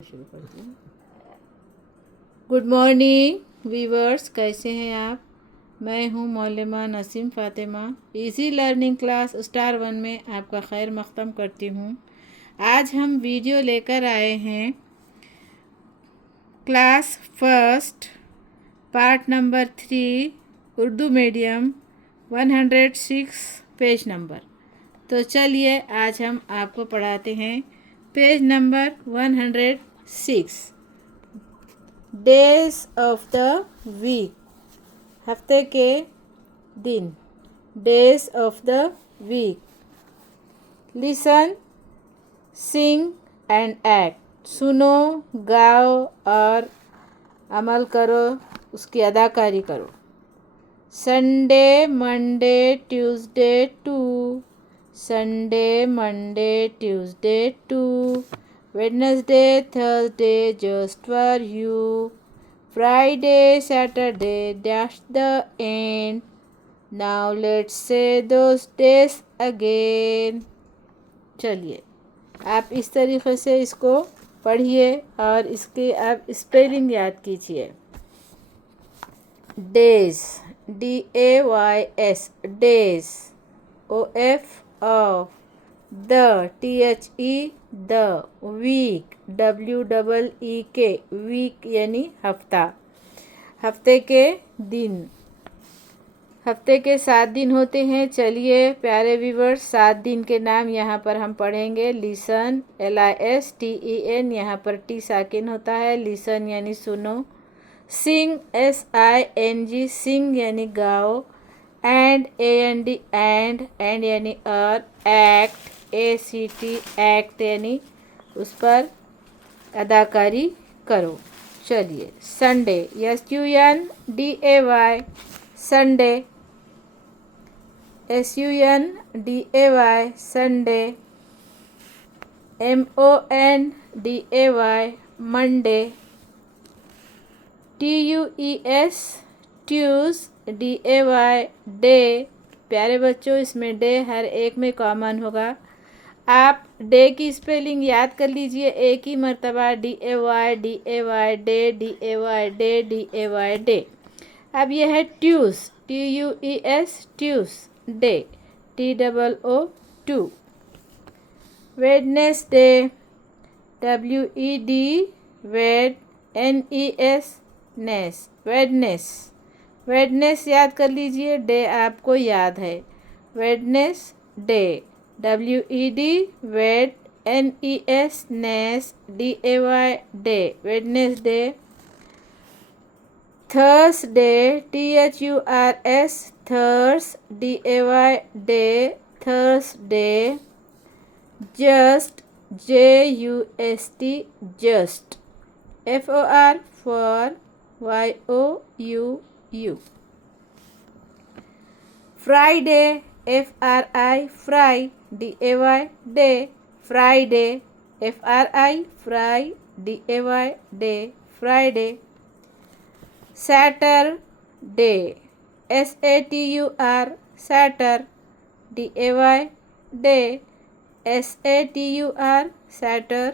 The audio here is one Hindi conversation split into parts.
शुरू करती हूँ। गुड मॉर्निंग वीवर्स, कैसे हैं आप। मैं हूँ मौलमा Naseem Fatima. Easy learning class star 1 में आपका खैर मक़दम करती हूँ। आज हम वीडियो लेकर आए हैं class first part number 3 Urdu medium 106 page number. तो चलिए आज हम आपको पढ़ाते हैं page number 106। Days of the week, हफ्ते के दिन। Days of the week. Listen, sing and act. सुनो, गाओ और अमल करो, उसकी अदाकारी करो। Sunday, Monday, Tuesday too. Sunday, Monday, Tuesday too. Wednesday, Thursday, just for you. Friday, Saturday, that's the end. Now let's say those days again. चलिए आप इस तरीक़े से इसको पढ़िए और इसके आप स्पेलिंग याद कीजिए। Days, DAYS, days. OF, the, THE, the. Week, WEEK, week यानी हफ्ता। हफ्ते के दिन। हफ्ते के 7 दिन होते हैं। चलिए प्यारे व्यूअर्स, 7 दिन के नाम यहाँ पर हम पढ़ेंगे। लिसन, LISTEN, यहाँ पर टी साकिन होता है। लिसन यानी सुनो। सिंग, SING, सिंग यानी गाओ। एंड, AND, एंड यानी और। एक्ट, ACT, एक्ट यानी उस पर अदाकारी करो। चलिए Sunday, SUNDAY, Sunday. SUNDAY, Sunday. MONDAY, Monday. TUES, ट्यूस, DAY, day. प्यारे बच्चों, इसमें डे हर एक में कॉमन होगा। आप डे की स्पेलिंग याद कर लीजिए एक ही मर्तबा। DAY, DAY, day, DAY, day, DAY, day. अब यह है tues, TUES, tues, day, TOO, too. Wednesday, WED, wed, NES, nes, wednes. Wednes याद कर लीजिए, डे आपको याद है। Wednes day, WED, wed, NES, nes, DAY, day, Wednesday. Thursday, THURS, thurs, DAY, day, Thursday. Just, JUST, just. FOR, for, YOUU। Friday, FRI, fri, DAY, day, Friday. FRI, fri, DAY, day, Friday. Saturday, SATUR, satur, DAY, day, SATUR, satur,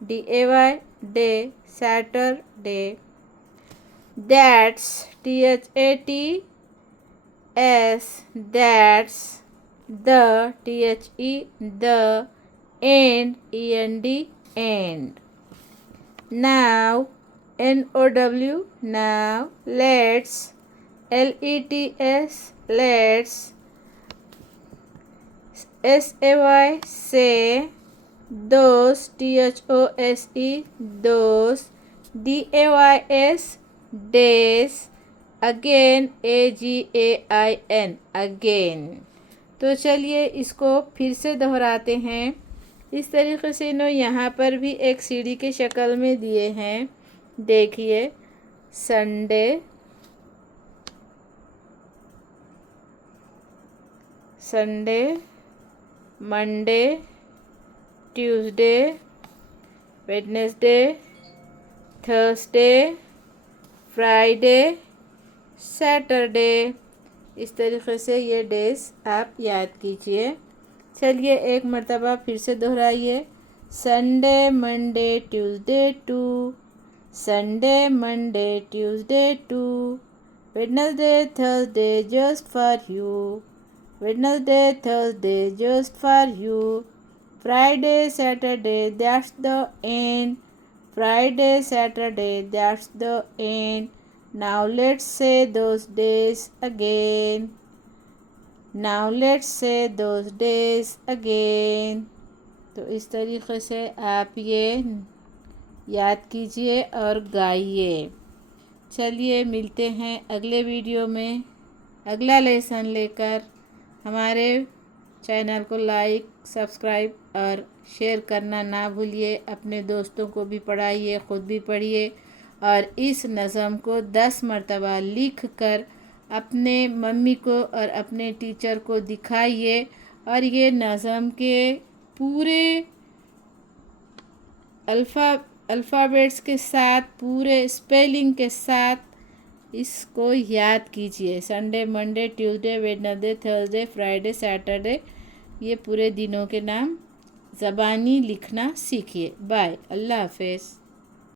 DAY, day, Saturday. That's, THATS, that's, the, the, end, END, end. Now, NOW, now, let's, LETS, let's, SAY, say, those, THOSE, those, DAYS, days, again, AGAIN, again। तो चलिए इसको फिर से दोहराते हैं। इस तरीक़े से इन्होंने यहाँ पर भी एक सीढ़ी के शक्ल में दिए हैं। देखिए, Sunday, Sunday, Monday, Tuesday, Wednesday, Thursday, Friday, Saturday. इस तरीक़े से ये डेज़ आप याद कीजिए। चलिए एक मर्तबा फिर से दोहराइए। Sunday Monday Tuesday too, Sunday Monday Tuesday too, Wednesday Thursday just for you, Wednesday Thursday just for you, Friday Saturday that's the end, Friday Saturday that's the end, now let's say those days again, now let's say those days again. तो इस तरीके से आप ये याद कीजिए और गाइए। चलिए मिलते हैं अगले वीडियो में अगला लेसन लेकर। हमारे चैनल को लाइक सब्सक्राइब और शेयर करना ना भूलिए। अपने दोस्तों को भी पढ़ाइए, ख़ुद भी पढ़िए और इस नज़म को 10 मरतबा लिख कर अपने मम्मी को और अपने टीचर को दिखाइए और ये नज़म के पूरे अल्फ़ाबेट्स के साथ, पूरे स्पेलिंग के साथ इसको याद कीजिए। Sunday Monday Tuesday Wednesday Thursday Friday Saturday, ये पूरे दिनों के नाम ज़बानी लिखना सीखिए। बाय, अल्लाह हाफ़िज़।